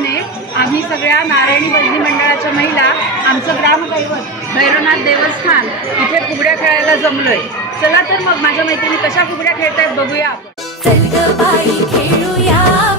निमित्ताने आम्ही सगळ्या नारायणी भजनी मंडळाच्या महिला आमचं ग्रामदैवत भैरवनाथ देवस्थान इथे फुगड्या खेळायला जमलोय। चला तर मग माझ्या मैत्रिणी कशा फुगड्या खेळतायत बघूया आपण। चल ग बाई खेळूया।